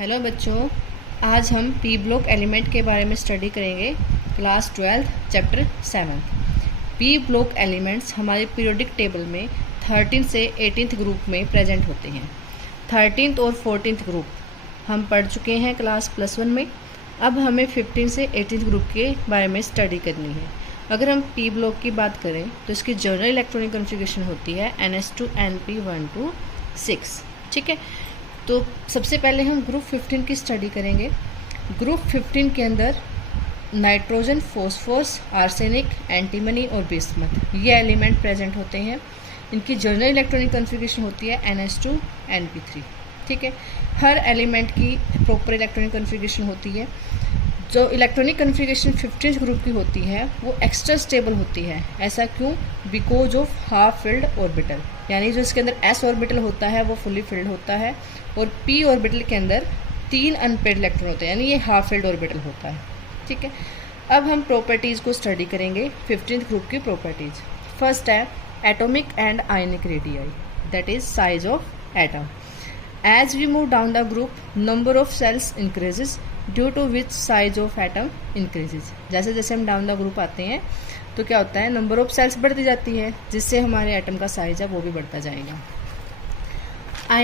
Hello बच्चों, आज हम पी ब्लॉक एलिमेंट के बारे में स्टडी करेंगे। Class 12 chapter 7। P block elements हमारे पीरियोडिक टेबल में 13 से 18th ग्रुप में प्रेजेंट होते हैं। 13th और 14th ग्रुप हम पढ़ चुके हैं क्लास +1 में। अब हमें 15 से 18th ग्रुप के बारे में स्टडी करनी है। अगर हम पी ब्लॉक की बात करें तो इसकी जनरल इलेक्ट्रॉनिक कॉन्फ़िगरेशन होती है NS2 NP1 to 6। ठीक है, तो सबसे पहले हम ग्रुप 15 की स्टडी करेंगे। ग्रुप 15 के अंदर नाइट्रोजन, फॉस्फोरस, आर्सेनिक, एंटीमनी और बिस्मथ ये एलिमेंट प्रेजेंट होते हैं। इनकी जनरल इलेक्ट्रॉनिक कॉन्फ़िगरेशन होती है NS2 NP3। ठीक है, हर एलिमेंट की प्रॉपर इलेक्ट्रॉनिक कॉन्फ़िगरेशन होती है। जो इलेक्ट्रॉनिक कॉन्फ़िगरेशन 15th ग्रुप की होती है वो एक्स्ट्रा स्टेबल होती है। ऐसा क्यों? Because of half filled orbital, यानी जो इसके अंदर s ऑर्बिटल होता है वो फुली फिल्ड होता है और p ऑर्बिटल के अंदर 3 अनपेड इलेक्ट्रॉन होते हैं, यानी ये हाफ फिल्ड ऑर्बिटल होता है। ठीक है, अब हम प्रॉपर्टीज़ को स्टडी करेंगे। 15th ग्रुप की प्रॉपर्टीज़ फर्स्ट है atomic and ionic radii, that is size of atom. As we move down the group number of shells increases due to which size of atom increases. जैसे जैसे हम down the group आते हैं तो क्या होता है, नंबर ऑफ सेल्स बढ़ती जाती है, जिससे हमारे एटम का साइज है वो भी बढ़ता जाएगा।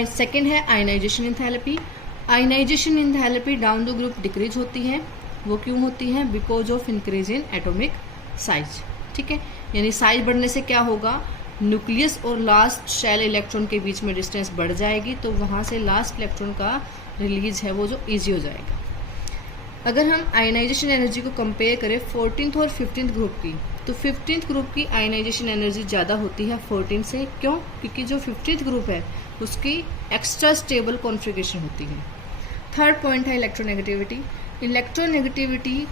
सेकेंड है ionization enthalpy. Ionization enthalpy down the group decrease होती है। वो क्यों होती है? Because of increase in atomic size. ठीक है, यानी साइज बढ़ने से क्या होगा, न्यूक्लियस और लास्ट शेल इलेक्ट्रॉन के बीच में डिस्टेंस बढ़ जाएगी, तो वहाँ से लास्ट इलेक्ट्रॉन का रिलीज है वो जो ईजी हो जाएगा। अगर हम आयनाइजेशन एनर्जी को कंपेयर करें 14th और 15th ग्रुप की, तो 15th ग्रुप की आयनाइजेशन एनर्जी ज़्यादा होती है 14 से। क्यों? क्योंकि जो 15th ग्रुप है उसकी एक्स्ट्रा स्टेबल कॉन्फ़िगरेशन होती है। थर्ड पॉइंट है इलेक्ट्रोनेगेटिविटी। इलेक्ट्रोनेगेटिविटी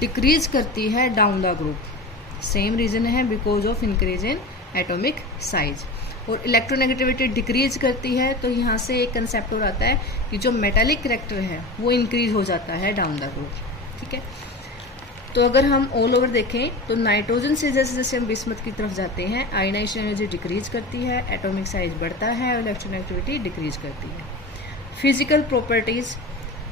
डिक्रीज करती है down the group. Same reason है, because of increase in atomic size. और इलेक्ट्रोनेगेटिविटी डिक्रीज करती है तो यहाँ से एक कंसेप्ट और आता है कि जो मेटालिक करैक्टर है वो इंक्रीज हो जाता है डाउन द ग्रुप। ठीक है, तो अगर हम ऑल ओवर देखें तो नाइट्रोजन से जैसे जैसे हम बिस्मथ की तरफ जाते हैं आयनाइजेशन एनर्जी डिक्रीज करती है, एटॉमिक साइज बढ़ता है और इलेक्ट्रोनेगेटिविटी डिक्रीज करती है। Physical properties,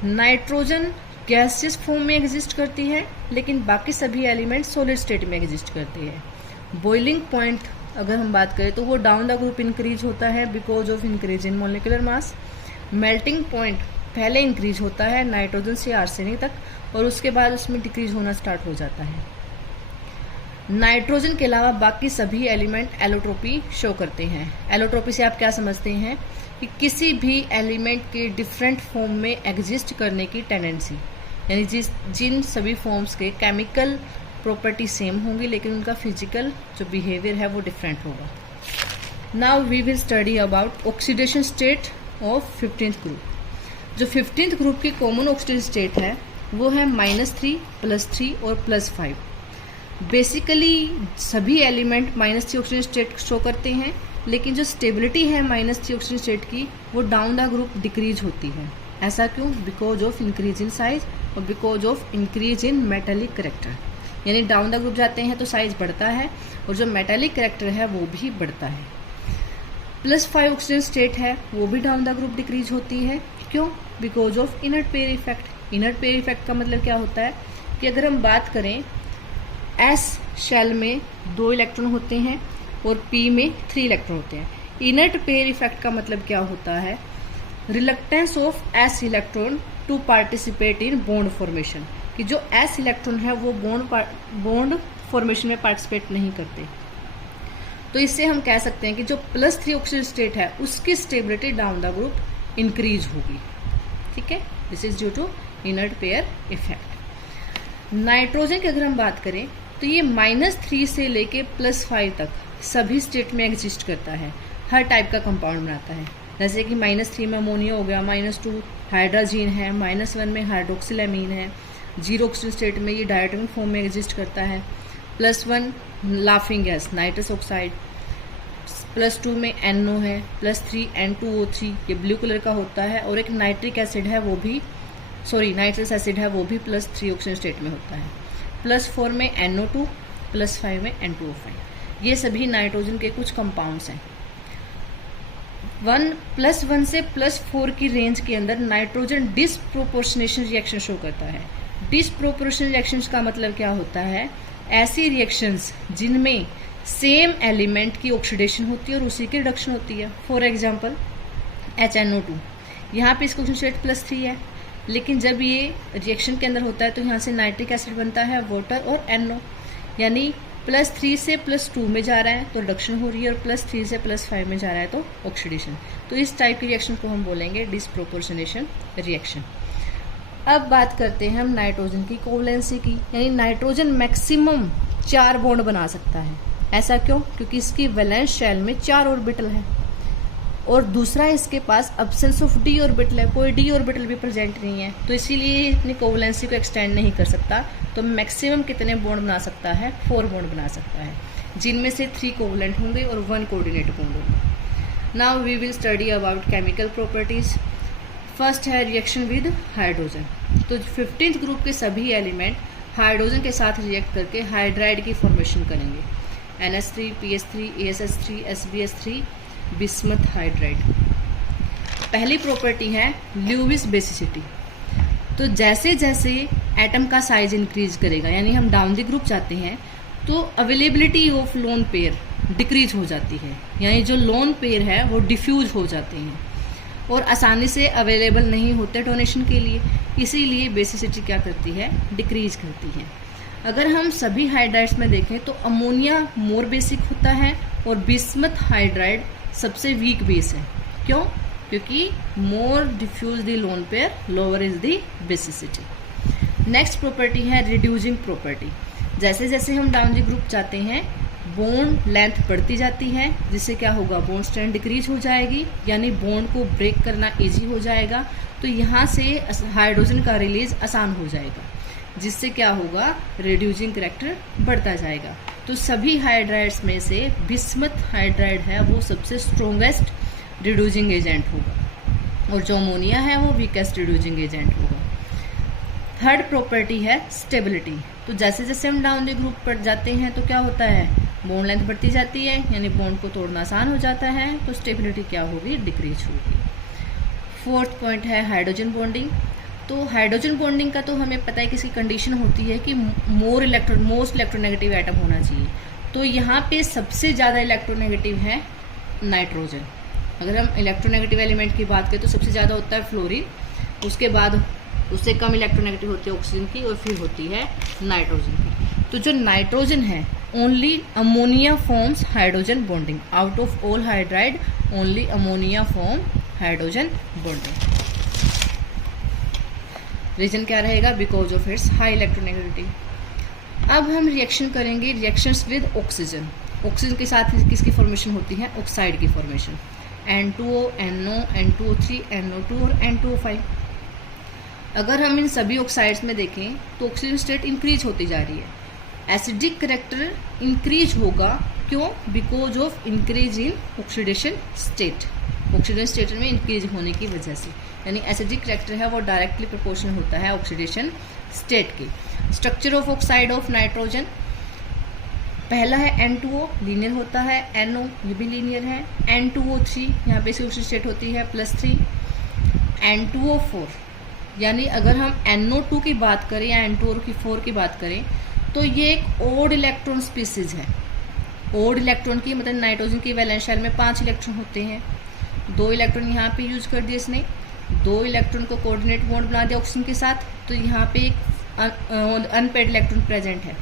nitrogen gaseous form में एग्जिस्ट करती है लेकिन बाकी सभी एलिमेंट सॉलिड स्टेट में एग्जिस्ट करते हैं। बॉइलिंग पॉइंट अगर हम बात करें तो वो डाउन द ग्रुप इंक्रीज होता है because of increase in molecular mass. Melting point पहले इंक्रीज होता है नाइट्रोजन से आर्सेनिक तक और उसके बाद उसमें डिक्रीज होना स्टार्ट हो जाता है। नाइट्रोजन के अलावा बाकी सभी एलिमेंट एलोट्रोपी शो करते हैं। एलोट्रोपी से आप क्या समझते हैं कि किसी भी एलिमेंट के डिफरेंट फॉर्म में एग्जिस्ट करने की टेंडेंसी, यानी जिन सभी फॉर्म्स के केमिकल प्रॉपर्टी सेम होंगी लेकिन उनका फिजिकल जो बिहेवियर है वो डिफरेंट होगा। Now we will study about oxidation state of 15th group. जो 15th ग्रुप की कॉमन ऑक्सीडेशन स्टेट है वो है -3, +3 और +5। बेसिकली सभी एलिमेंट -3 ऑक्सीडेशन स्टेट शो करते हैं, लेकिन जो स्टेबिलिटी है -3 ऑक्सीडेशन स्टेट की वो डाउन द ग्रुप डिक्रीज होती है। ऐसा क्यों? Because of increase in size और because of increase in metallic character. यानी डाउन द ग्रुप जाते हैं तो साइज बढ़ता है और जो मेटालिक करैक्टर है वो भी बढ़ता है। +5 ऑक्सीजन स्टेट है वो भी डाउन द ग्रुप डिक्रीज होती है। क्यों? Because of inert pair effect. Inert pair effect का मतलब क्या होता है कि अगर हम बात करें S शेल में 2 इलेक्ट्रॉन होते हैं और P में 3 इलेक्ट्रॉन होते हैं। इनर्ट पेयर इफेक्ट का मतलब क्या होता है? Reluctance of S electron to participate in bond formation, कि जो S इलेक्ट्रॉन है वो बॉन्ड फॉर्मेशन में पार्टिसिपेट नहीं करते। तो इससे हम कह सकते हैं कि जो +3 ऑक्सीजन स्टेट है उसकी stability down the group increase होगी। ठीक है, this is due to inert pair effect. Nitrogen की अगर हम बात करें तो ये -3 से लेके +5 तक सभी स्टेट में एग्जिस्ट करता है, हर टाइप का कंपाउंड बनाता है। जैसे कि -3 में अमोनिया हो गया, -2 हाइड्रोजीन है, -1 में हाइड्रोक्सिलामीन है, 0 ऑक्सीजन स्टेट में ये डायटोमिक फॉर्म में एग्जिस्ट करता है, +1 लाफिंग गैस नाइट्रस ऑक्साइड, +2 में NO है, +3 N2O3 ये ब्लू कलर का होता है, और एक नाइट्रिक एसिड है वो भी नाइट्रस एसिड है वो भी +3 ऑक्सीजन स्टेट में होता है, +4 में NO2, +5 में N2O5। ये सभी नाइट्रोजन के कुछ कंपाउंड्स हैं। 1+1 से +4 की रेंज के अंदर नाइट्रोजन डिसप्रोपोर्शनेशन रिएक्शन शो करता है। डिसप्रोपोर्शनल रिएक्शंस का मतलब क्या होता है? ऐसी रिएक्शंस जिनमें सेम एलिमेंट की ऑक्सीडेशन होती है और उसी की रिडक्शन होती है। फॉर एग्जांपल HNO2, यहाँ पे इसका ऑक्सीजन स्टेट +3 है, लेकिन जब ये रिएक्शन के अंदर होता है तो यहाँ से नाइट्रिक एसिड बनता है, वाटर और NO, यानी +3 से +2 में जा रहा है तो रिडक्शन हो रही है और +3 से +5 में जा रहा है तो ऑक्सीडेशन। तो इस टाइप की रिएक्शन को हम बोलेंगे डिसप्रोपोर्शनेशन रिएक्शन। अब बात करते हैं हम नाइट्रोजन की कोवलेंसी की, यानी नाइट्रोजन मैक्सिमम 4 बॉन्ड बना सकता है। ऐसा क्यों? क्योंकि इसकी वैलेंस शेल में 4 ऑर्बिटल है और दूसरा इसके पास एब्सेंस ऑफ d ऑर्बिटल है, कोई d ऑर्बिटल भी प्रेजेंट नहीं है, तो इसीलिए अपनी कोवलेंसी को एक्सटेंड नहीं कर सकता। तो मैक्सिमम कितने बॉन्ड बना सकता है? 4 बॉन्ड बना सकता है, जिनमें से 3 कोवलेंट होंगे और 1 कोऑर्डिनेट बॉन्ड होगा। Now we will study about chemical properties. First है रिएक्शन विद हाइड्रोजन। तो 15th ग्रुप के सभी एलिमेंट हाइड्रोजन के साथ रिएक्ट करके हाइड्राइड की फॉर्मेशन करेंगे। NH3, PH3, ASH3, SbH3, bismuth hydride. पहली प्रॉपर्टी है ल्यूविस बेसिसिटी। तो जैसे जैसे एटम का साइज इंक्रीज करेगा, यानी हम डाउन द ग्रुप जाते हैं, तो availability of lone pair decrease हो जाती है, यानी जो लोन पेयर है वो डिफ्यूज हो जाते हैं और आसानी से अवेलेबल नहीं होते डोनेशन के लिए, इसीलिए बेसिसिटी क्या करती है? डिक्रीज करती है। अगर हम सभी हाइड्राइड्स में देखें तो अमोनिया मोर बेसिक होता है और बिस्मथ हाइड्राइड सबसे वीक बेस है। क्यों? क्योंकि more diffuse the lone pair, lower is the basicity. Next property है रिड्यूसिंग प्रॉपर्टी। जैसे जैसे हम डाउन द ग्रुप जाते हैं बॉन्ड लेंथ बढ़ती जाती है, जिससे क्या होगा? बॉन्ड स्ट्रेंथ डिक्रीज हो जाएगी, यानी बॉन्ड को ब्रेक करना इजी हो जाएगा। तो यहाँ से हाइड्रोजन का रिलीज आसान हो जाएगा, जिससे क्या होगा? रिड्यूसिंग करैक्टर बढ़ता जाएगा। तो सभी हाइड्राइड्स में से बिस्मथ हाइड्राइड है वो सबसे स्ट्रोंगेस्ट रिड्यूसिंग एजेंट होगा और जो अमोनिया है वो वीकेस्ट रिड्यूसिंग एजेंट होगा। थर्ड प्रॉपर्टी है स्टेबिलिटी। तो जैसे जैसे हम डाउन द ग्रुप पर जाते हैं तो क्या होता है? बॉन्ड लेंथ बढ़ती जाती है, यानी बॉन्ड को तोड़ना आसान हो जाता है, तो स्टेबिलिटी क्या होगी? डिक्रीज होगी। फोर्थ पॉइंट है हाइड्रोजन बॉन्डिंग। तो हाइड्रोजन बॉन्डिंग का तो हमें पता है कि इसकी कंडीशन होती है कि मोस्ट इलेक्ट्रोनेगेटिव एटम होना चाहिए। तो यहाँ पे सबसे ज़्यादा इलेक्ट्रोनेगेटिव है नाइट्रोजन। अगर हम इलेक्ट्रोनेगेटिव एलिमेंट की बात करें तो सबसे ज़्यादा होता है फ्लोरीन, उसके बाद उससे कम इलेक्ट्रोनेगेटिव होती है ऑक्सीजन की और फिर होती है नाइट्रोजन की। तो जो नाइट्रोजन है only ammonia forms hydrogen bonding. Out of all hydride only ammonia form hydrogen bonding. Reason क्या रहेगा? Because of its high electronegativity. अब हम रिएक्शन करेंगे रिएक्शंस विद ऑक्सीजन। ऑक्सीजन के साथ किसकी फॉर्मेशन होती है? ऑक्साइड की formation. N2O, NO, N2O3, NO2 और N2O5। अगर हम इन सभी ऑक्साइड्स में देखें तो ऑक्सीजन स्टेट इंक्रीज होती जा रही है। एसिडिक करैक्टर इंक्रीज होगा। क्यों? Because of increase in oxidation state. Oxidation state में इंक्रीज होने की वजह से, यानी एसिडिक करैक्टर है वो डायरेक्टली प्रोपोर्शनल होता है ऑक्सीडेशन स्टेट के। Structure of oxide of nitrogen, पहला है N2O, लीनियर होता है। NO, ये भी लीनियर है। N2O3, यहाँ पे इसकी ऑक्सीजन स्टेट होती है +3। N2O4, यानी अगर हम NO2 की बात करें या N2O4 की बात करें तो ये एक ओड इलेक्ट्रॉन स्पीसीज है। ओड इलेक्ट्रॉन की मतलब नाइट्रोजन की वैलेंस शेल में 5 इलेक्ट्रॉन होते हैं। 2 इलेक्ट्रॉन यहाँ पे यूज कर दिए इसने, 2 इलेक्ट्रॉन को कोऑर्डिनेट बॉन्ड बना दिया ऑक्सीजन के साथ, तो यहाँ पे एक अनपेड इलेक्ट्रॉन प्रेजेंट है,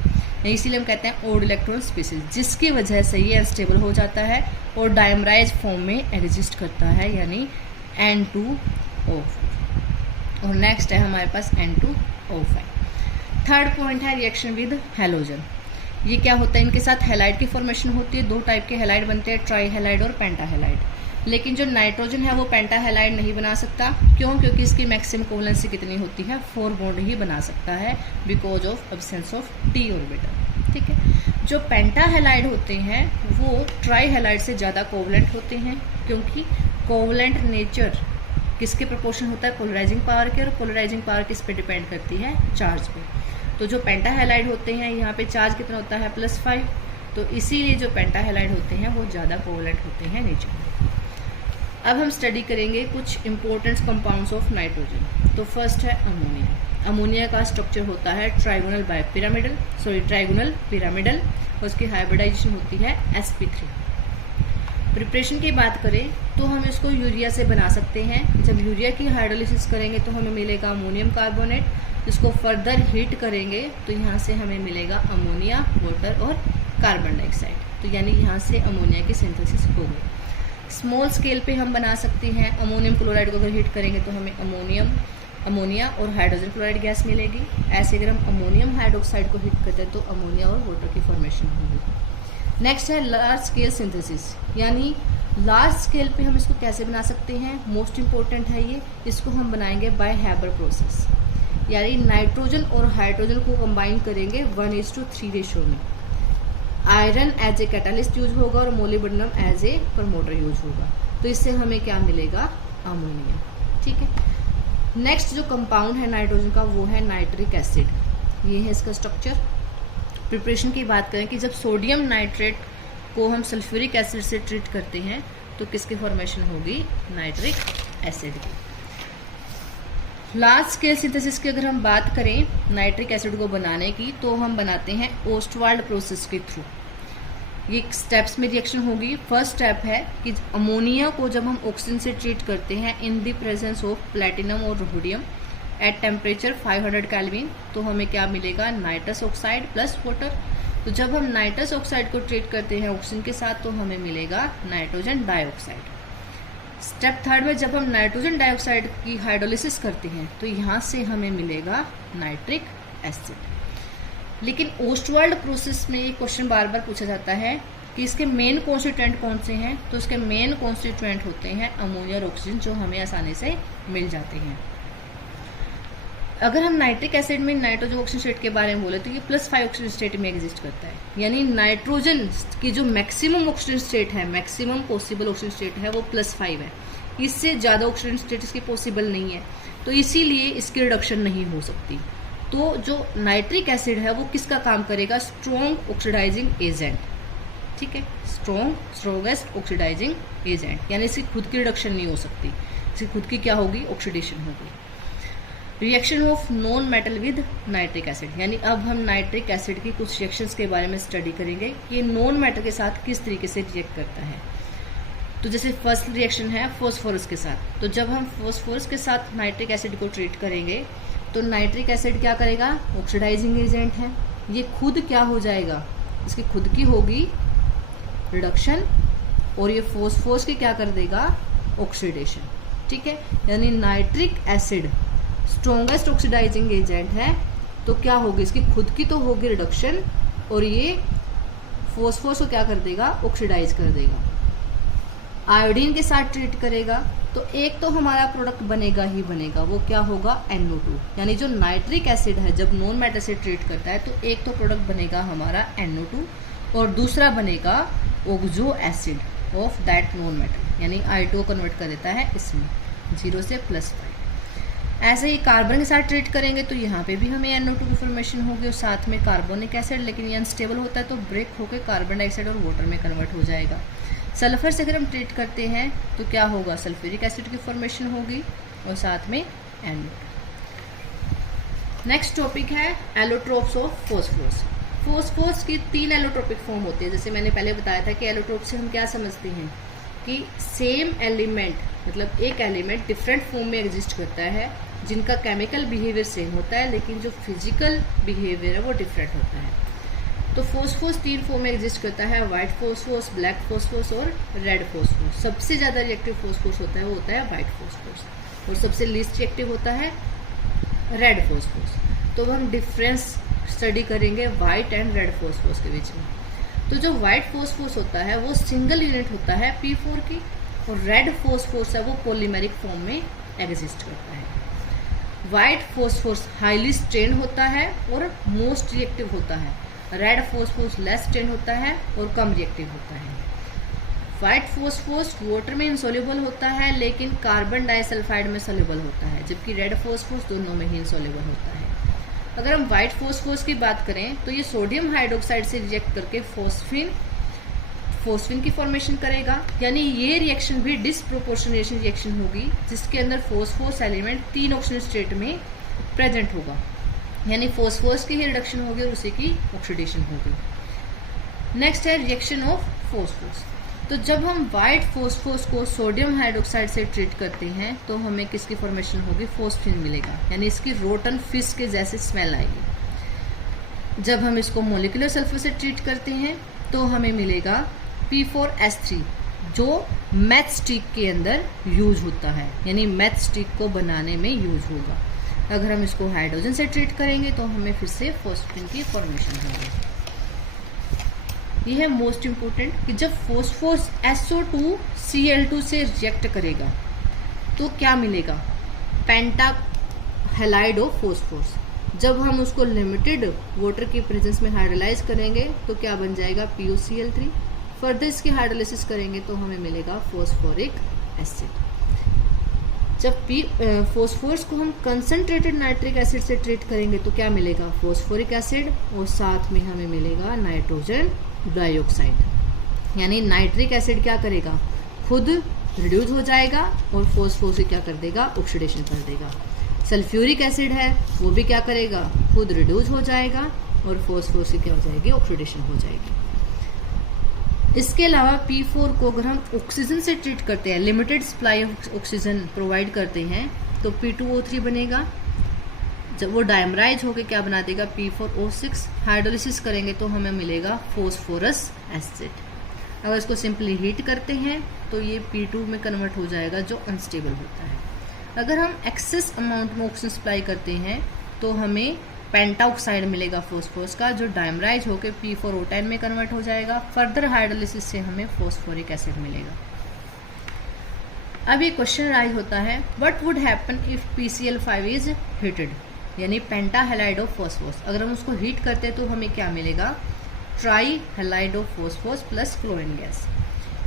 इसीलिए हम कहते हैं ओड इलेक्ट्रॉन स्पीसीज, जिसकी वजह से ये अनस्टेबल हो जाता है और डायमराइज फॉर्म में एग्जिस्ट करता है, यानी N2O4। और नेक्स्ट है हमारे पास N2O5। थर्ड पॉइंट है रिएक्शन विद हैलोजन। ये क्या होता है? इनके साथ हैलाइड की फॉर्मेशन होती है। 2 टाइप के हैलाइड बनते हैं, ट्राई हैलाइड और पेंटा हैलाइड। लेकिन जो नाइट्रोजन है वो पेंटा हैलाइड नहीं बना सकता। क्यों? क्योंकि इसकी मैक्सिमम कोवलेंसी कितनी होती है? 4 बॉन्ड ही बना सकता है, because of absence of d orbital. ठीक है। जो पेंटा हैलाइड होते हैं वो ट्राई हैलाइड से ज़्यादा कोवलेंट होते हैं, क्योंकि कोवलेंट नेचर किसके प्रोपोर्शन होता है? पोलराइजिंग पावर के, और पोलराइजिंग पावर किस पे डिपेंड करती है? चार्ज पे। तो जो पेंटा हैलाइड होते हैं यहाँ पे चार्ज कितना होता है? +5। तो इसीलिए जो पेंटा हैलाइड होते हैं वो ज़्यादा कोवलेंट होते हैं नेचर में। अब हम स्टडी करेंगे कुछ इंपॉर्टेंट कंपाउंड्स ऑफ नाइट्रोजन। तो फर्स्ट है अमोनिया। अमोनिया का स्ट्रक्चर होता है ट्राइगोनल पिरामिडल और उसकी हाइब्रिडाइजेशन होती है sp3। प्रिपरेशन की बात करें तो हम इसको यूरिया से बना सकते हैं। जब यूरिया की हाइड्रोलिसिस करेंगे तो हमें मिलेगा अमोनियम कार्बोनेट। इसको फर्दर हीट करेंगे तो यहाँ से हमें मिलेगा अमोनिया, वाटर और कार्बन डाइऑक्साइड। तो यानी यहाँ से अमोनिया की सिंथेसिस होगी। स्मॉल स्केल पे हम बना सकते हैं। अमोनियम क्लोराइड को अगर हीट करेंगे तो हमें अमोनिया और हाइड्रोजन क्लोराइड गैस मिलेगी। ऐसे अगर हम अमोनियम हाइड्रोक्साइड को हीट करते हैं तो अमोनिया और वाटर की फॉर्मेशन होगी। नेक्स्ट है लार्ज स्केल सिंथेसिस, यानी लार्ज स्केल पे हम इसको कैसे बना सकते हैं, मोस्ट इम्पोर्टेंट है ये। इसको हम बनाएंगे बाय हैबर प्रोसेस, यानी नाइट्रोजन और हाइड्रोजन को कंबाइन करेंगे 1:3 रेशो में। Iron as a catalyst use होगा और molybdenum as a promoter use होगा। तो इससे हमें क्या मिलेगा, अमोनिया। ठीक है। नेक्स्ट जो कंपाउंड है नाइट्रोजन का वो है नाइट्रिक एसिड। ये है इसका स्ट्रक्चर। प्रिपरेशन की बात करें कि जब सोडियम नाइट्रेट को हम सल्फ्यूरिक एसिड से ट्रीट करते हैं तो किसकी फॉर्मेशन होगी, नाइट्रिक एसिड की। लार्ज स्केल सिंथेसिस की अगर हम बात करें नाइट्रिक एसिड को बनाने की तो हम बनाते हैं ओस्टवाल्ड प्रोसेस के थ्रू। ये स्टेप्स में रिएक्शन होगी। फर्स्ट स्टेप है कि अमोनिया को जब हम ऑक्सीजन से ट्रीट करते हैं in the presence of platinum और रोडियम एट टेम्परेचर 500 केल्विन, तो हमें क्या मिलेगा, नाइट्रस ऑक्साइड प्लस वाटर। तो जब हम नाइट्रस ऑक्साइड को ट्रीट करते हैं ऑक्सीजन के साथ तो हमें मिलेगा नाइट्रोजन डाइऑक्साइड। स्टेप थर्ड में जब हम नाइट्रोजन डाइऑक्साइड की हाइड्रोलिसिस करते हैं तो यहाँ से हमें मिलेगा नाइट्रिक एसिड। लेकिन ओस्टवाल्ड प्रोसेस में ये क्वेश्चन बार बार पूछा जाता है कि इसके मेन कॉन्स्टिट्यूएंट कौन से हैं। तो इसके मेन कॉन्स्टिट्यूएंट होते हैं अमोनिया और ऑक्सीजन, जो हमें आसानी से मिल जाते हैं। अगर हम नाइट्रिक एसिड में नाइट्रोजन ऑक्सीजन स्टेट के बारे में बोले तो ये +5 ऑक्सीजन स्टेट में एग्जिस्ट करता है, यानी नाइट्रोजन की जो मैक्सिमम ऑक्सीजन स्टेट है, मैक्सिमम पॉसिबल ऑक्सीजन स्टेट है वो +5 है। इससे ज़्यादा ऑक्सीजन स्टेट इसकी पॉसिबल नहीं है, तो इसीलिए इसकी रिडक्शन नहीं हो सकती। तो जो नाइट्रिक एसिड है वो किसका काम करेगा, स्ट्रॉन्ग ऑक्सीडाइजिंग एजेंट। ठीक है, स्ट्रॉन्गेस्ट ऑक्सीडाइजिंग एजेंट, यानी इसकी खुद की रिडक्शन नहीं हो सकती, इसकी खुद की क्या होगी, ऑक्सीडेशन होगी। Reaction of non metal with nitric acid, यानी अब हम नाइट्रिक एसिड की कुछ रिएक्शंस के बारे में स्टडी करेंगे कि ये नॉन मेटल के साथ किस तरीके से रिएक्ट करता है। तो जैसे फर्स्ट रिएक्शन है फॉस्फोरस के साथ। तो जब हम फॉस्फोरस के साथ नाइट्रिक एसिड को ट्रीट करेंगे तो नाइट्रिक एसिड क्या करेगा, ऑक्सीडाइजिंग एजेंट है, ये खुद क्या हो जाएगा, इसकी खुद की होगी रिडक्शन और ये फॉस्फोरस की क्या कर देगा, ऑक्सीडेशन। ठीक है, यानी nitric acid strongest oxidizing agent है, तो क्या होगी, इसकी खुद की तो होगी रिडक्शन और ये फॉस्फोरस को क्या कर देगा, ऑक्सीडाइज कर देगा। आयोडीन के साथ ट्रीट करेगा तो एक तो हमारा प्रोडक्ट बनेगा ही बनेगा, वो क्या होगा, NO2। यानी जो नाइट्रिक एसिड है जब नॉन मेटल से ट्रीट करता है तो एक तो प्रोडक्ट बनेगा हमारा NO2 और दूसरा बनेगा oxo acid of that non metal, यानी I2 कन्वर्ट कर देता है इसमें 0 से +5। ऐसे ही कार्बन के साथ ट्रीट करेंगे तो यहाँ पे भी हमें NO2 की फॉर्मेशन होगी और साथ में कार्बोनिक एसिड, लेकिन ये अनस्टेबल होता है तो ब्रेक होकर कार्बन डाइऑक्साइड और वाटर में कन्वर्ट हो जाएगा। सल्फर से अगर हम ट्रीट करते हैं तो क्या होगा, सल्फ्यूरिक एसिड की फॉर्मेशन होगी और साथ में NO2। नेक्स्ट टॉपिक है एलोट्रोप्स ऑफ फॉस्फोरस। फॉस्फोरस की 3 एलोट्रोपिक फॉर्म होती है। जैसे मैंने पहले बताया था कि एलोट्रोप से हम क्या समझते हैं कि सेम एलिमेंट, मतलब एक एलिमेंट डिफरेंट फॉर्म में एग्जिस्ट करता है जिनका केमिकल बिहेवियर सेम होता है लेकिन जो फिजिकल बिहेवियर है वो डिफरेंट होता है। तो फॉस्फोरस 3 फॉर्म में एग्जिस्ट करता है, व्हाइट फॉस्फोरस, ब्लैक फॉस्फोरस और रेड फॉस्फोरस। सबसे ज़्यादा रिएक्टिव फॉस्फोरस होता है वो होता है व्हाइट फॉस्फोरस और सबसे लीस्ट रिएक्टिव होता है रेड फॉस्फोरस। तो हम डिफरेंस स्टडी करेंगे व्हाइट एंड रेड फॉस्फोरस के बीच में। तो जो व्हाइट फॉस्फोरस होता है वो सिंगल यूनिट होता है P4 की और रेड फॉस्फोरस है वो पॉलीमेरिक फॉर्म में एग्जिस्ट करता है। व्हाइट फॉस्फोरस हाईली स्ट्रेन होता है और मोस्ट रिएक्टिव होता है, रेड फॉस्फोरस लेस स्ट्रेन होता है और कम रिएक्टिव होता है। व्हाइट फॉस्फोरस वाटर में इनसॉल्युबल होता है लेकिन कार्बन डाइसल्फाइड में सॉल्युबल होता है, जबकि रेड फॉस्फोरस दोनों में ही इनसॉल्युबल होता है। अगर हम व्हाइट फॉस्फोरस की बात करें तो ये सोडियम हाइड्रोक्साइड से रिएक्ट करके फोस्फिन की फॉर्मेशन करेगा, यानी ये रिएक्शन भी डिसप्रोपोर्शनेशन रिएक्शन होगी जिसके अंदर फोस्फोरस एलिमेंट 3 ऑक्सीजन स्टेट में प्रेजेंट होगा, यानी फोस्फोरस की ही रिडक्शन होगी और उसी की ऑक्सीडेशन होगी। नेक्स्ट है रिएक्शन ऑफ फोस्फोरस। तो जब हम वाइट फोस्फोरस को सोडियम हाइड्रोक्साइड से ट्रीट करते हैं तो हमें किसकी फॉर्मेशन होगी, फोस्फिन मिलेगा, यानी इसकी रोटन फिश के जैसे स्मेल आएगी। जब हम इसको मोलिकुलर सल्फर से ट्रीट करते हैं तो हमें मिलेगा P4S3 जो मैथ स्टिक के अंदर यूज होता है, यानी मैथ स्टिक को बनाने में यूज होगा। अगर हम इसको हाइड्रोजन से ट्रीट करेंगे तो हमें फिर से फोस्फिन की फॉर्मेशन होगी। यह है मोस्ट इम्पोर्टेंट कि जब फोस्फोरस SO2Cl2 से रिएक्ट करेगा तो क्या मिलेगा, पेंटा हैलाइड ऑफ फोस्फोरस। जब हम उसको लिमिटेड वाटर की प्रेजेंस में हाइड्रोलाइज करेंगे तो क्या बन जाएगा, POCl3। फर्दर इसकी हाइड्रोलाइसिस करेंगे तो हमें मिलेगा फोस्फोरिक एसिड। जब फोस्फोरस को हम कंसंट्रेटेड नाइट्रिक एसिड से ट्रीट करेंगे तो क्या मिलेगा, फोस्फोरिक एसिड, और साथ में हमें मिलेगा नाइट्रोजन डाइऑक्साइड। यानी नाइट्रिक एसिड क्या करेगा, खुद रिड्यूस हो जाएगा और फोस्फोरस से क्या कर देगा, ऑक्सीडेशन कर देगा। सल्फ्यूरिक एसिड है वो भी क्या करेगा, खुद रिड्यूस हो जाएगा और फोस्फोरस से क्या हो जाएगी, ऑक्सीडेशन हो जाएगी। इसके अलावा P4 को अगर हम ऑक्सीजन से ट्रीट करते हैं, limited supply of oxygen provide करते हैं तो P2O3 बनेगा। जब वो डायमराइज होकर क्या बना देगा, P4O6। हाइड्रोलिसिस करेंगे तो हमें मिलेगा फोस्फोरस एसिड। अगर इसको सिंपली हीट करते हैं तो ये P2 में कन्वर्ट हो जाएगा जो अनस्टेबल होता है। अगर हम एक्सेस अमाउंट में ऑक्सीजन सप्लाई करते हैं तो हमें पेंटाऑक्साइड मिलेगा फोस्फोरस का, जो डायमराइज होकर P4O10 में कन्वर्ट हो जाएगा। फर्दर हाइड्रोलिसिस से हमें फोस्फोरिक एसिड मिलेगा। अब ये क्वेश्चन राइज होता है, what would happen if PCl5 is heated, यानी पेंटा हैलाइड ऑफ फोस्फोरस। अगर हम उसको हीट करते हैं तो हमें क्या मिलेगा, try halide of phosphorus plus chlorine gas.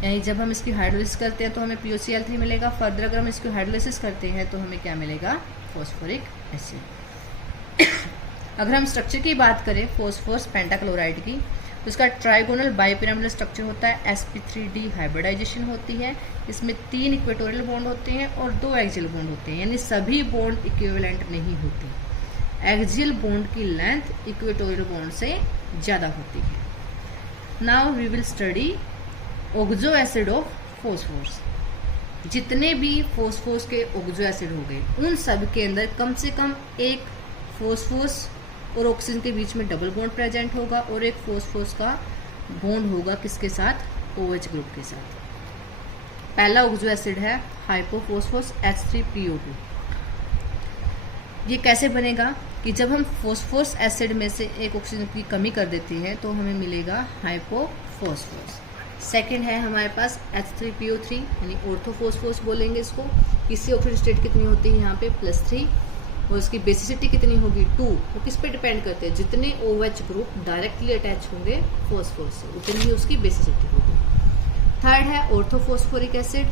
यानी जब हम इसकी हाइड्रोलिसिस करते हैं तो हमें POCl3 मिलेगा। फर्दर अगर हम इसको हाइड्रोलिसिस करते हैं तो हमें क्या मिलेगा, फोस्फोरिक एसिड। अगर हम स्ट्रक्चर की बात करें फोस्फोरस पेंटाक्लोराइड की, तो इसका ट्राइगोनल बाइपिरामिडल स्ट्रक्चर होता है। sp3d हाइब्रिडाइजेशन होती है। इसमें 3 इक्वेटोरियल बॉन्ड होते हैं और 2 एक्सियल बॉन्ड होते हैं, यानी सभी बॉन्ड इक्विवेलेंट नहीं होते। एक्सियल बॉन्ड की लेंथ इक्वेटोरियल बॉन्ड से ज़्यादा होती है। Now we will study oxo acid of phosphorus. जितने भी फोस्फोरस के ऑक्सो एसिड हो गए उन सब के अंदर कम से कम एक फोस्फोरस और ऑक्सीजन के बीच में डबल बॉन्ड प्रेजेंट होगा और एक फोस्फोरस का बॉन्ड होगा किसके साथ, OH ग्रुप के साथ। पहला ऑक्सो एसिड है हाइपोफॉस्फोरस H3PO2। ये कैसे बनेगा कि जब हम फोस्फोरस एसिड में से एक ऑक्सीजन की कमी कर देते हैं तो हमें मिलेगा हाइपोफॉस्फोरस। सेकंड है हमारे पास H3PO3 यानी ऑर्थोफॉस्फोरस बोलेंगे इसको। इसकी ऑक्सीजन स्टेट कितनी होती है यहाँ पे +3 और उसकी बेसिसिटी कितनी होगी 2। वो किस पे डिपेंड करते हैं, जितने OH ग्रुप डायरेक्टली अटैच होंगे फोस्फोरस से उतनी ही उसकी बेसिसिटी होगी। थर्ड है ऑर्थोफॉस्फोरिक एसिड।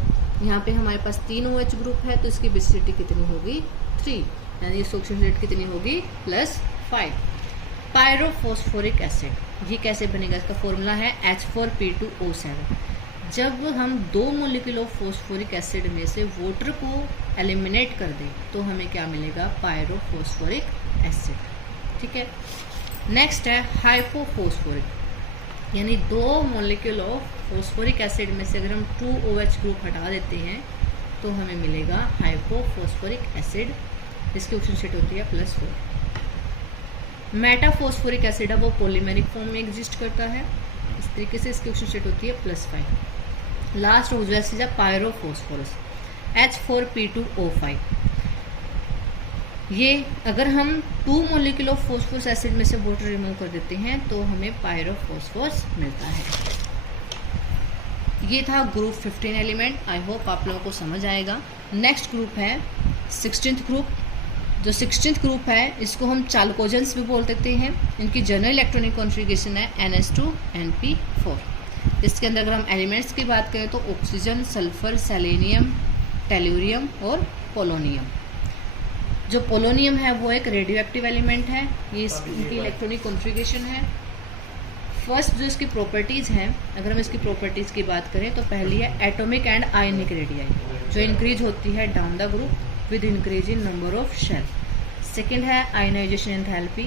यहाँ पे हमारे पास 3 OH ग्रुप है तो इसकी बेसिसिटी कितनी होगी 3, यानी इसकी ऑक्सीजन रेट कितनी होगी +5। पायरोफॉस्फोरिक एसिड ये कैसे बनेगा, इसका फॉर्मूला है H4P2O7। जब हम 2 मोलिक्यूल ऑफ फॉस्फोरिक एसिड में से वाटर को एलिमिनेट कर दें तो हमें क्या मिलेगा, पायरोफॉस्फोरिक एसिड। ठीक है। नेक्स्ट है हाइपोफॉस्फोरिक, यानी 2 मोलिक्यूल ऑफ फॉस्फोरिक एसिड में से अगर हम 2 OH ग्रुप हटा देते हैं तो हमें मिलेगा हाइपोफॉस्फोरिक एसिड। इसकी ऑक्सीजन स्टेट होती है +4। मेटाफॉस्फोरिक एसिड है वो पॉलीमेरिक फॉर्म में एग्जिस्ट करता है, इस तरीके से इसकी ऑक्सीजन स्टेट होती है +5। लास्ट ऑक्सो एसिड है पायरोफॉस्फोरस H4P2O5। ये अगर हम 2 मोलिक्यूल ऑफ फॉस्फोरस एसिड में से वाटर रिमूव कर देते हैं तो हमें पायरोफॉस्फोरस मिलता है। ये था ग्रुप 15 एलिमेंट। आई होप आप लोगों को समझ आएगा। नेक्स्ट ग्रुप है 16th ग्रुप। जो 16th ग्रुप है इसको हम चाल्कोजेंस भी बोल सकते हैं। इनकी जनरल इलेक्ट्रॉनिक कॉन्फ़िगरेशन है NH2NP4। इसके अंदर अगर हम एलिमेंट्स की बात करें तो ऑक्सीजन, सल्फर, सेलेनियम, टेलुरियम और पोलोनियम। जो पोलोनियम है वो एक रेडियो एक्टिव एलिमेंट है। ये इनकी इलेक्ट्रॉनिक कॉन्फ़िगरेशन है फर्स्ट जो इसकी प्रॉपर्टीज़ हैं, अगर हम इसकी प्रॉपर्टीज़ की बात करें तो पहली है एटॉमिक एंड आयनिक रेडियाई जो इंक्रीज होती है down the group with increase in number of shell. Second है आयनाइजेशन एंथैल्पी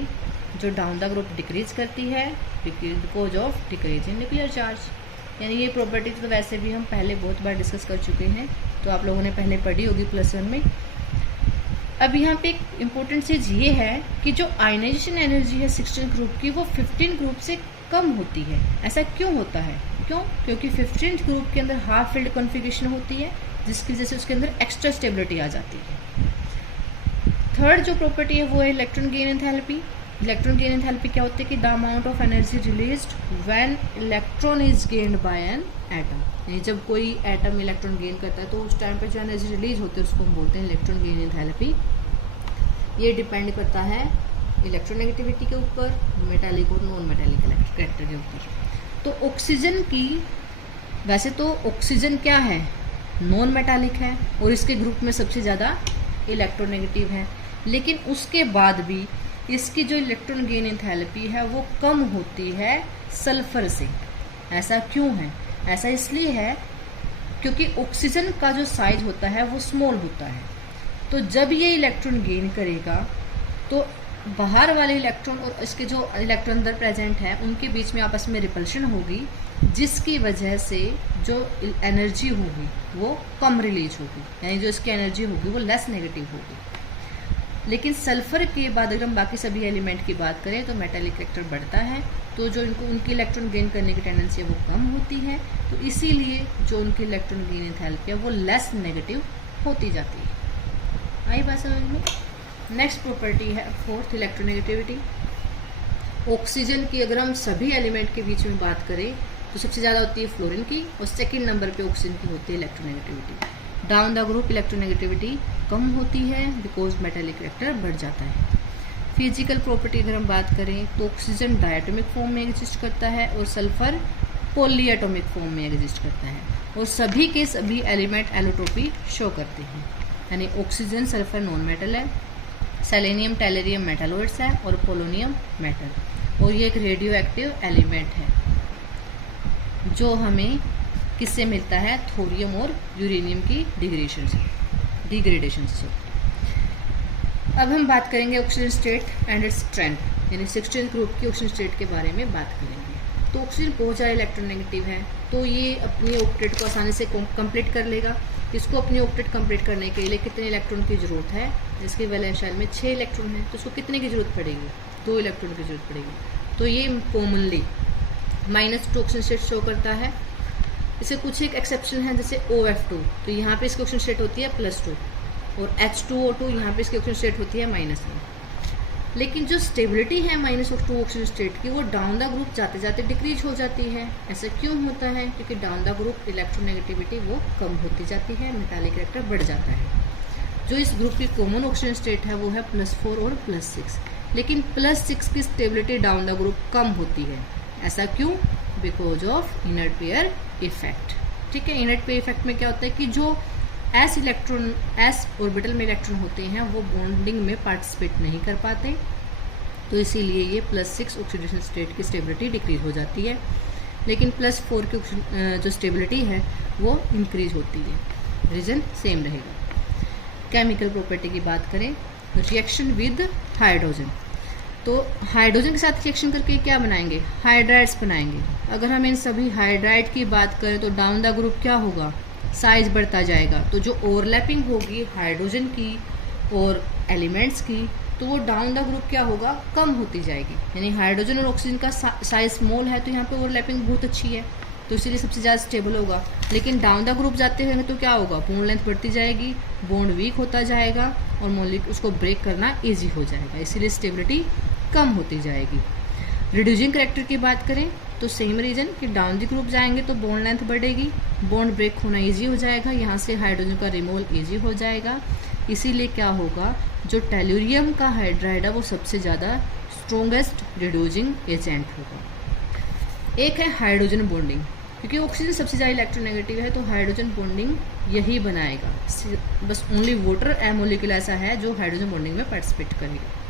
जो डाउन द ग्रुप डिक्रीज करती है because of decrease in nuclear charge. यानी ये प्रॉपर्टीज तो वैसे भी हम पहले बहुत बार डिस्कस कर चुके हैं, तो आप लोगों ने पहले पढ़ी होगी +1 में। अब यहाँ पे एक इम्पोर्टेंट चीज़ ये है कि जो आयनाइजेशन एनर्जी है 16 ग्रुप की वो 15 ग्रुप से कम होती है। ऐसा क्यों होता है? क्योंकि 15 ग्रुप के अंदर हाफ फील्ड कॉन्फ़िगरेशन होती है जिसकी वजह से उसके अंदर एक्स्ट्रा स्टेबिलिटी आ जाती है। थर्ड जो प्रॉपर्टी है वो है electron gain enthalpy. Electron gain enthalpy क्या होती है कि the amount of energy released when electron is gained by an atom. यानी जब कोई एटम इलेक्ट्रॉन गेन करता है तो उस टाइम पर जो एनर्जी रिलीज होती है उसको हम बोलते हैं इलेक्ट्रॉन गेन एंथैल्पी। ये डिपेंड करता है इलेक्ट्रोनेगेटिविटी के ऊपर, मेटालिक और नॉन मेटालिक कैरेक्टर के ऊपर। तो ऑक्सीजन की, वैसे तो ऑक्सीजन क्या है, नॉन मेटालिक है और इसके ग्रुप में सबसे ज़्यादा इलेक्ट्रोनेगेटिव है, लेकिन उसके बाद भी इसकी जो इलेक्ट्रॉन गेन एंथैल्पी है वो कम होती है सल्फर से। ऐसा क्यों है? ऐसा इसलिए है क्योंकि ऑक्सीजन का जो साइज होता है वो स्मॉल होता है, तो जब ये इलेक्ट्रॉन गेन करेगा तो बाहर वाले इलेक्ट्रॉन और इसके जो इलेक्ट्रॉन अंदर प्रेजेंट है उनके बीच में आपस में रिपल्शन होगी, जिसकी वजह से जो एनर्जी होगी वो कम रिलीज होगी, यानी जो इसकी एनर्जी होगी वो लेस नेगेटिव होगी। लेकिन सल्फर के बाद अगर हम बाकी सभी एलिमेंट की बात करें तो मेटालिक कैरेक्टर बढ़ता है, तो जो उनकी इलेक्ट्रॉन गेन करने की टेंडेंसी है वो कम होती है, तो इसीलिए जो उनकी इलेक्ट्रॉन गेन एंथैल्पी है वो लेस नेगेटिव होती जाती है। आई बात समझ में? नेक्स्ट प्रॉपर्टी है फोर्थ, इलेक्ट्रोनेगेटिविटी। ऑक्सीजन की अगर हम सभी एलिमेंट के बीच में बात करें तो सबसे ज़्यादा होती है फ्लोरीन की और सेकंड नंबर पे ऑक्सीजन की होती है electronegativity. Down the group electronegativity कम होती है बिकॉज मेटालिक कैरेक्टर बढ़ जाता है। फिजिकल प्रॉपर्टी अगर हम बात करें तो ऑक्सीजन डायटोमिक फॉर्म में एग्जिस्ट करता है और सल्फर पॉलीएटॉमिक फॉर्म में एग्जिस्ट करता है, और सभी के सभी एलिमेंट एलोट्रोपी शो करते हैं। यानी ऑक्सीजन सल्फर नॉन मेटल है, सेलेनियम टेलेरियम मेटालॉइड्स है और पोलोनियम मेटल, और ये एक रेडियो एक्टिव एलिमेंट है जो हमें किससे मिलता है? थोरियम और यूरेनियम की डिग्रेडेशन से। अब हम बात करेंगे oxygen state and its strength, यानी 16 ग्रुप की ऑक्सीजन स्टेट के बारे में बात करेंगे। तो ऑक्सीजन बहुत ज़्यादा इलेक्ट्रोनेगेटिव है, तो ये अपनी ऑक्टेट को आसानी से कंप्लीट कर लेगा। इसको अपनी ऑक्टेट कंप्लीट करने के लिए कितने इलेक्ट्रॉन की ज़रूरत है? इसके वैलेंस शेल में 6 इलेक्ट्रॉन है, तो इसको कितने की ज़रूरत पड़ेगी? 2 इलेक्ट्रॉन की ज़रूरत पड़ेगी। तो ये कॉमनली -2 ऑक्सीजन स्टेट शो करता है। इसे कुछ एक एक्सेप्शन है, जैसे OF2, तो यहाँ पे इसकी ऑक्सीजन स्टेट होती है +2, और H2O2 यहाँ पे इसकी ऑक्सीजन स्टेट होती है -1। लेकिन जो स्टेबिलिटी है -2 ऑक्सीजन स्टेट की वो डाउन द ग्रुप जाते जाते डिक्रीज हो जाती है। ऐसा क्यों होता है? क्योंकि डाउन द ग्रुप इलेक्ट्रोनेगेटिविटी वो कम होती जाती है, मेटालिक कैरेक्टर बढ़ जाता है। जो इस ग्रुप की कॉमन ऑक्सीजन स्टेट है वो है +4 और +6, लेकिन +6 की स्टेबिलिटी डाउन द ग्रुप कम होती है। ऐसा क्यों? Because of inert pair effect. ठीक है, इनर्ट पेयर इफेक्ट में क्या होता है कि जो एस ऑर्बिटल में इलेक्ट्रॉन होते हैं वो बॉन्डिंग में पार्टिसिपेट नहीं कर पाते, तो इसीलिए ये +6 ऑक्सीडेशन स्टेट की स्टेबिलिटी डिक्रीज हो जाती है, लेकिन +4 की जो स्टेबिलिटी है वो इंक्रीज होती है। रीजन सेम रहेगा। केमिकल प्रॉपर्टी की बात करें, रिएक्शन विद हाइड्रोजन, तो हाइड्रोजन के साथ रिएक्शन करके क्या बनाएंगे? हाइड्राइड्स बनाएंगे। अगर हम इन सभी हाइड्राइड की बात करें तो डाउन द ग्रुप क्या होगा? साइज बढ़ता जाएगा। तो जो ओवरलैपिंग होगी हाइड्रोजन की और एलिमेंट्स की, तो वो डाउन द ग्रुप क्या होगा? कम होती जाएगी। यानी हाइड्रोजन और ऑक्सीजन का साइज स्मॉल है तो यहाँ पे ओवरलैपिंग बहुत अच्छी है, तो इसीलिए सबसे ज़्यादा स्टेबल होगा। लेकिन डाउन द ग्रुप जाते हैं तो क्या होगा? बॉन्ड लेंथ बढ़ती जाएगी, बॉन्ड वीक होता जाएगा और मॉलिक्यूल उसको ब्रेक करना ईजी हो जाएगा, इसीलिए स्टेबिलिटी कम होती जाएगी। रिड्यूसिंग कैरेक्टर की बात करें तो सेम रीजन कि डाउन द ग्रुप जाएंगे तो बॉन्ड लेंथ बढ़ेगी, बॉन्ड ब्रेक होना इजी हो जाएगा, यहाँ से हाइड्रोजन का रिमूवल इजी हो जाएगा। इसीलिए क्या होगा? जो टेलुरियम का हाइड्राइड है वो सबसे ज़्यादा स्ट्रॉन्गेस्ट रिड्यूसिंग एजेंट होगा। एक है हाइड्रोजन बॉन्डिंग, क्योंकि ऑक्सीजन सबसे ज़्यादा इलेक्ट्रोनेगेटिव है तो हाइड्रोजन बॉन्डिंग यही बनाएगा। बस ओनली वाटर ए मॉलिक्यूल ऐसा है जो हाइड्रोजन बॉन्डिंग में पार्टिसिपेट करेगा।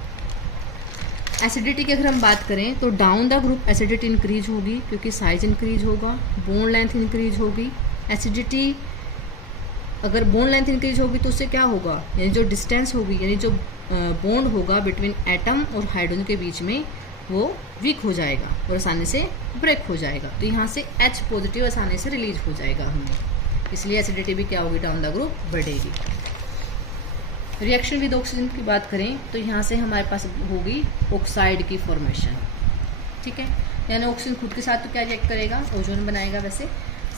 एसिडिटी की अगर हम बात करें तो down the group acidity increase होगी क्योंकि साइज इंक्रीज होगा, बोन लेंथ इंक्रीज होगी। एसिडिटी अगर बोन लेंथ इंक्रीज होगी तो उससे क्या होगा, यानी जो डिस्टेंस होगी, यानी जो बॉन्ड होगा बिटवीन एटम और हाइड्रोजन के बीच में वो वीक हो जाएगा और आसानी से ब्रेक हो जाएगा। तो यहाँ से H पॉजिटिव आसानी से रिलीज हो जाएगा हमें, इसलिए एसिडिटी भी क्या होगी, डाउन द ग्रुप बढ़ेगी। रिएक्शन विद ऑक्सीजन की बात करें तो यहाँ से हमारे पास होगी ऑक्साइड की फॉर्मेशन, ठीक है। यानी ऑक्सीजन खुद के साथ तो क्या रिएक्ट करेगा, ओजोन बनाएगा। वैसे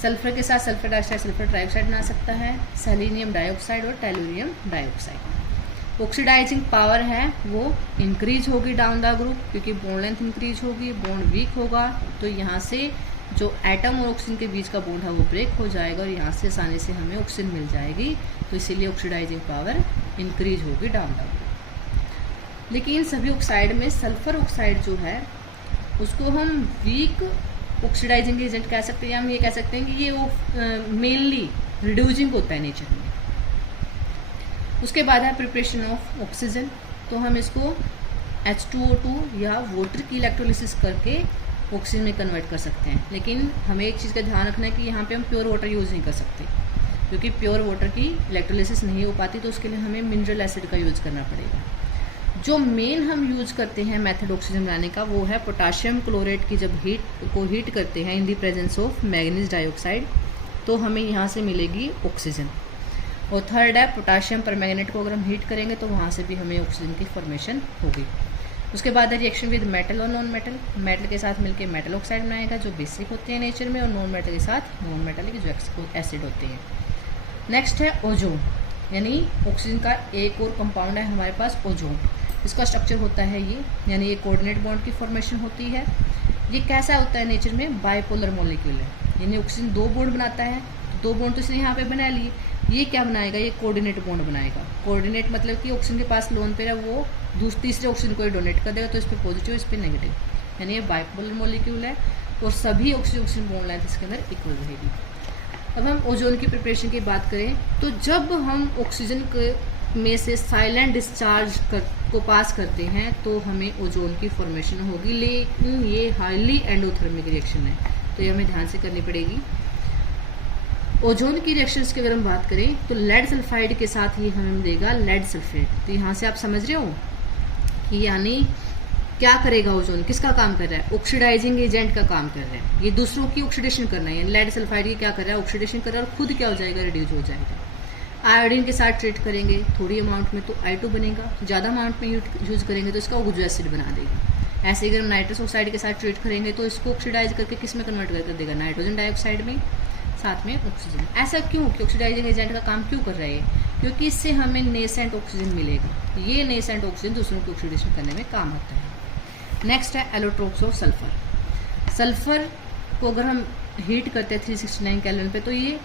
सल्फर के साथ सल्फर डाइऑक्साइड, सल्फर ट्राइऑक्साइड बना सकता है, सेलेनियम डाइऑक्साइड और टेलुरियम डाइऑक्साइड। ऑक्सीडाइजिंग पावर है वो इंक्रीज होगी डाउन द ग्रुप क्योंकि बॉन्ड लेंथ इंक्रीज होगी, बॉन्ड वीक होगा तो यहाँ से जो एटम और ऑक्सीजन के बीच का बॉन्ड है वो ब्रेक हो जाएगा और यहाँ से आसानी से हमें ऑक्सीजन मिल जाएगी, तो इसीलिए ऑक्सीडाइजिंग पावर इंक्रीज होगी डाउन द ग्रुप। लेकिन सभी ऑक्साइड में सल्फर ऑक्साइड जो है उसको हम वीक ऑक्सीडाइजिंग एजेंट कह सकते हैं, हम ये कह सकते हैं कि ये वो मेनली रिड्यूसिंग होता है नेचर में। उसके बाद है प्रिपरेशन ऑफ ऑक्सीजन, तो हम इसको H2O2 या वाटर की इलेक्ट्रोलिसिस करके ऑक्सीजन में कन्वर्ट कर सकते हैं। लेकिन हमें एक चीज़ का ध्यान रखना है कि यहाँ पे हम प्योर वाटर यूज़ नहीं कर सकते क्योंकि प्योर वाटर की इलेक्ट्रोलिसिस नहीं हो पाती, तो उसके लिए हमें मिनरल एसिड का यूज़ करना पड़ेगा। जो मेन हम यूज़ करते हैं मेथड ऑक्सीजन बनाने का वो है पोटाशियम क्लोरेट की जब हीट करते हैं in the presence of manganese dioxide तो हमें यहाँ से मिलेगी ऑक्सीजन। और थर्ड है पोटाशियम परमैंगनेट को अगर हम हीट करेंगे तो वहाँ से भी हमें ऑक्सीजन की फॉर्मेशन होगी। उसके बाद है रिएक्शन विद मेटल और नॉन मेटल, मेटल के साथ मिलकर मेटल ऑक्साइड बनाएगा जो बेसिक होते हैं नेचर में, और नॉन मेटल के साथ नॉन मेटलिक जो एसिड होते हैं। नेक्स्ट है ओजोन, यानी ऑक्सीजन का एक और कंपाउंड है हमारे पास ओजोन। इसका स्ट्रक्चर होता है ये, यानी ये कोऑर्डिनेट बॉन्ड की फॉर्मेशन होती है। ये कैसा होता है नेचर में, बाइपोलर मॉलिक्यूल है, यानी ऑक्सीजन दो बॉन्ड बनाता है, दो बॉन्ड तो इसने यहाँ पे बना लिए, ये क्या बनाएगा, ये कोऑर्डिनेट बॉन्ड बनाएगा। कोऑर्डिनेट मतलब कि ऑक्सीजन के पास लोन पे है वो तीसरे ऑक्सीजन को डोनेट कर देगा, तो इस पर पॉजिटिव इस पर नेगेटिव, यानी ये बाइपोलर मॉलिक्यूल है और सभी ऑक्सीजन बॉन्ड लेंथ इसके अंदर इक्वल रहेगी। अब हम ओजोन की प्रिपरेशन की बात करें तो जब हम ऑक्सीजन में से साइलेंट डिस्चार्ज को पास करते हैं तो हमें ओजोन की फॉर्मेशन होगी, लेकिन ये हाईली एंडोथर्मिक रिएक्शन है तो ये हमें ध्यान से करनी पड़ेगी। ओजोन की रिएक्शंस की अगर हम बात करें तो लेड सल्फाइड के साथ ये हमें मिलेगा लेड सल्फेट। तो यहाँ से आप समझ रहे हो कि यानी क्या करेगा ओजोन, किसका काम कर रहा है, ऑक्सीडाइजिंग एजेंट का काम कर रहा है, ये दूसरों की ऑक्सीडेशन करना है। लेड सल्फाइड ये क्या कर रहा है, ऑक्सीडेशन कर रहा है और खुद क्या हो जाएगा, रिड्यूस हो जाएगा। आयोडीन के साथ ट्रीट करेंगे थोड़ी अमाउंट में तो I2 बनेगा, ज़्यादा अमाउंट में यूज़ करेंगे तो इसका ओक्सो एसिड बना देगा। ऐसे अगर नाइट्रस ऑक्साइड के साथ ट्रीट करेंगे तो इसको ऑक्सीडाइज करके किस में कन्वर्ट कर देगा, नाइट्रोजन डाइऑक्साइड में, साथ में ऑक्सीजन। ऐसा क्यों कि ऑक्सीडाइजिंग एजेंट का काम क्यों कर रहा है, क्योंकि इससे हमें नेसेंट ऑक्सीजन मिलेगा, ये नेसेंट ऑक्सीजन दूसरों को ऑक्सीडेशन करने में काम आता है। नेक्स्ट है एलोट्रोप्स ऑफ सल्फर। सल्फर को अगर हम हीट करते हैं 369 केल्विन पे तो ये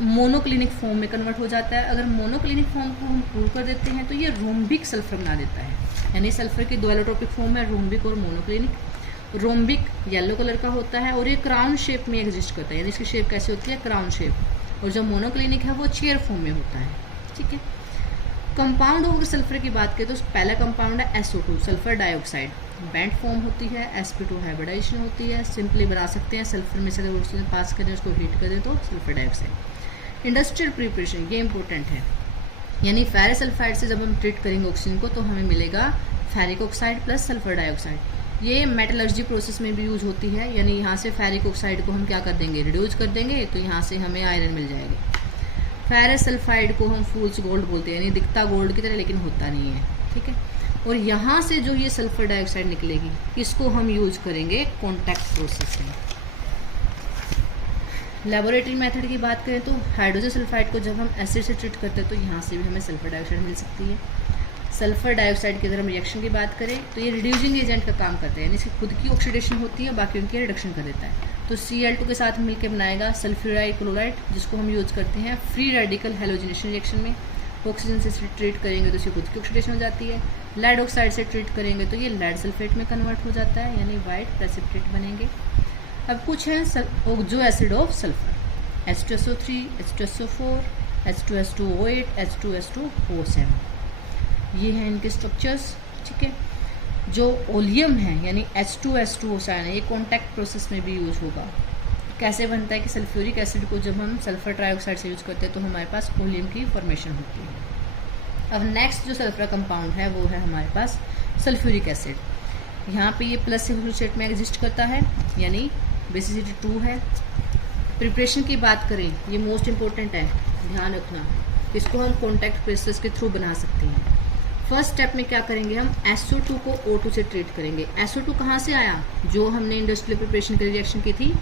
मोनोक्लिनिक फॉर्म में कन्वर्ट हो जाता है। अगर मोनोक्लिनिक फॉर्म को हम कूल कर देते हैं तो ये रोम्बिक सल्फर बना देता है, यानी सल्फर की दो एलोट्रोपिक फॉर्म है, रोम्बिक और मोनोक्लिनिक। रोम्बिक येलो कलर का होता है और ये क्राउन शेप में एग्जिस्ट करता है, यानी इसकी शेप कैसी होती है, क्राउन शेप। और जो मोनोक्लिनिक है वो चेयर फॉर्म में होता है, ठीक है। कंपाउंड अगर सल्फर की बात करें तो पहला कंपाउंड है SO2 sulphur dioxide, band form होती है, sp2 हाइब्रिडाइजेशन होती है। सिंपली बना सकते हैं सल्फर में से अगर ऑक्सीजन पास करें उसको हीट कर दें तो सल्फर डाइऑक्साइड। इंडस्ट्रियल प्रिपरेशन ये इंपॉर्टेंट है, यानी फेरस सल्फाइड से जब हम ट्रीट करेंगे ऑक्सीजन को तो हमें मिलेगा ferric oxide plus sulphur dioxide. ये मेटलर्जी प्रोसेस में भी यूज होती है, यानी यहाँ से फेरिक ऑक्साइड को हम क्या कर देंगे, रिड्यूस कर देंगे तो यहाँ से हमें आयरन मिल जाएगा। फेरस सल्फाइड को हम फूल्स गोल्ड बोलते हैं, यानी दिखता गोल्ड की तरह लेकिन होता नहीं है, ठीक है। और यहाँ से जो ये सल्फर डाइऑक्साइड निकलेगी इसको हम यूज करेंगे कॉन्टैक्ट प्रोसेस में। लेबोरेटरी मेथड की बात करें तो हाइड्रोजन सल्फाइड को जब हम एसिड से ट्रीट करते हैं तो यहाँ से भी हमें सल्फर डाइऑक्साइड मिल सकती है। सल्फर डाइऑक्साइड की अगर हम रिएक्शन की बात करें तो ये रिड्यूसिंग एजेंट का काम करता है, यानी इसकी खुद की ऑक्सीडेशन होती है, बाकी उनकी रिडक्शन कर देता है। तो Cl2 के साथ मिलकर बनाएगा सल्फ्यूराइड क्लोराइड, जिसको हम यूज करते हैं फ्री रेडिकल हेलोजिनेशन रिएक्शन में। ऑक्सीजन से ट्रीट करेंगे तो इसकी खुद की ऑक्सीडेशन हो जाती है। लेड ऑक्साइड से ट्रीट करेंगे तो ये लेड सल्फेट में कन्वर्ट हो जाता है, यानी वाइट प्रेसिपिटेट बनेंगे। अब कुछ है oxo acid of sulphur, H2SO3, H2SO4, H2S2O8, H2S2O7, ये हैं इनके स्ट्रक्चर्स, ठीक है। जो ओलियम है यानी H2SO है, ये कॉन्टैक्ट प्रोसेस में भी यूज होगा। कैसे बनता है कि सल्फ्यूरिक एसिड को जब हम सल्फर ट्राइऑक्साइड से यूज करते हैं तो हमारे पास ओलियम की फॉर्मेशन होती है। अब नेक्स्ट जो सल्फर कंपाउंड है वो है हमारे पास सल्फ्यूरिक एसिड। यहाँ पे ये प्लस सिंगल स्टेट में एग्जिस्ट करता है यानी बेसिसिटी 2 है। प्रिपरेशन की बात करें, ये मोस्ट इम्पोर्टेंट है, ध्यान रखना। इसको हम कॉन्टैक्ट प्रोसेस के थ्रू बना सकते हैं। फर्स्ट स्टेप में क्या करेंगे, हम SO2 को O2 से ट्रीट करेंगे। SO2 कहाँ से आया, जो हमने इंडस्ट्रियल प्रिपरेशन के लिए रिएक्शन की थी,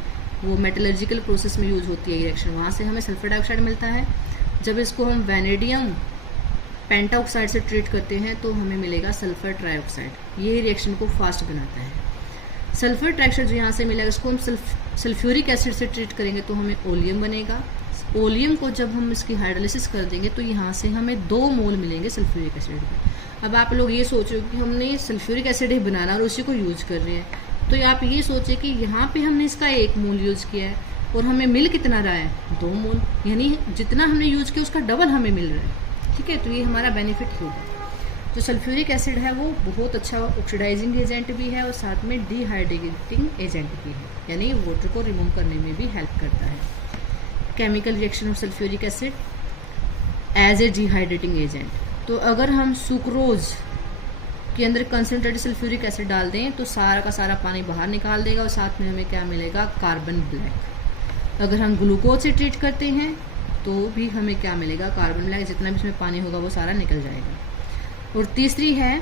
वो मेटलर्जिकल प्रोसेस में यूज होती है रिएक्शन, वहाँ से हमें सल्फर डाइऑक्साइड मिलता है। जब इसको हम वैनेडियम पेंटाऑक्साइड से ट्रीट करते हैं तो हमें मिलेगा सल्फर ट्राइऑक्साइड। ये रिएक्शन को फास्ट बनाता है। सल्फर ट्राइऑक्साइड जो यहाँ से मिलेगा, इसको हम सल्फ्यूरिक एसिड से ट्रीट करेंगे तो हमें ओलियम बनेगा। ओलियम को जब हम इसकी हाइड्रोलिसिस कर देंगे तो यहाँ से हमें 2 मोल मिलेंगे सल्फ्यूरिक एसिड के। अब आप लोग ये सोच रहे हो कि हमने सल्फ्यूरिक एसिड ही बनाना और उसी को यूज कर रहे हैं, तो आप ये सोचे कि यहाँ पे हमने इसका 1 मोल यूज किया है और हमें मिल कितना रहा है, 2 मोल, यानी जितना हमने यूज किया उसका डबल हमें मिल रहा है। ठीक है, तो ये हमारा बेनिफिट होगा। जो सल्फ्यूरिक एसिड है वो बहुत अच्छा ऑक्सीडाइजिंग एजेंट भी है और साथ में डिहाइड्रेटिंग एजेंट भी है, यानी वाटर को रिमूव करने में भी हेल्प करता है। Chemical reaction of sulphuric acid as a dehydrating agent, तो अगर हम सुक्रोज के अंदर कंसनट्रेटेड सल्फ्यूरिक एसिड डाल दें तो सारा का सारा पानी बाहर निकाल देगा और साथ में हमें क्या मिलेगा, कार्बन ब्लैक। अगर हम ग्लूकोज से ट्रीट करते हैं तो भी हमें क्या मिलेगा, कार्बन ब्लैक। जितना भी इसमें पानी होगा वो सारा निकल जाएगा। और तीसरी है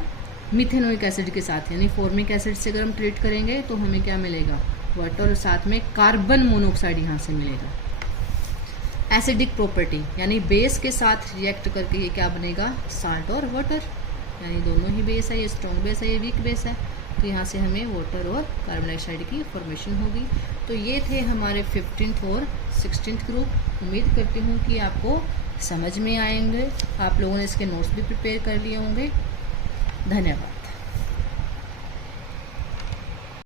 मिथेनोइक एसिड के साथ, यानी फॉर्मिक एसिड से अगर हम ट्रीट करेंगे तो हमें क्या मिलेगा, वाटर, और साथ में कार्बन मोनोऑक्साइड यहाँ से मिलेगा। एसिडिक प्रॉपर्टी, यानी बेस के साथ रिएक्ट करके ये क्या बनेगा, साल्ट और वाटर, यानी दोनों ही बेस है, ये स्ट्रॉन्ग बेस है, ये वीक बेस है, तो यहाँ से हमें वाटर और कार्बन डाइऑक्साइड की फॉर्मेशन होगी। तो ये थे हमारे 15th और 16th ग्रुप। उम्मीद करती हूँ कि आपको समझ में आएंगे। आप लोगों ने इसके नोट्स भी प्रिपेयर कर लिए होंगे। धन्यवाद।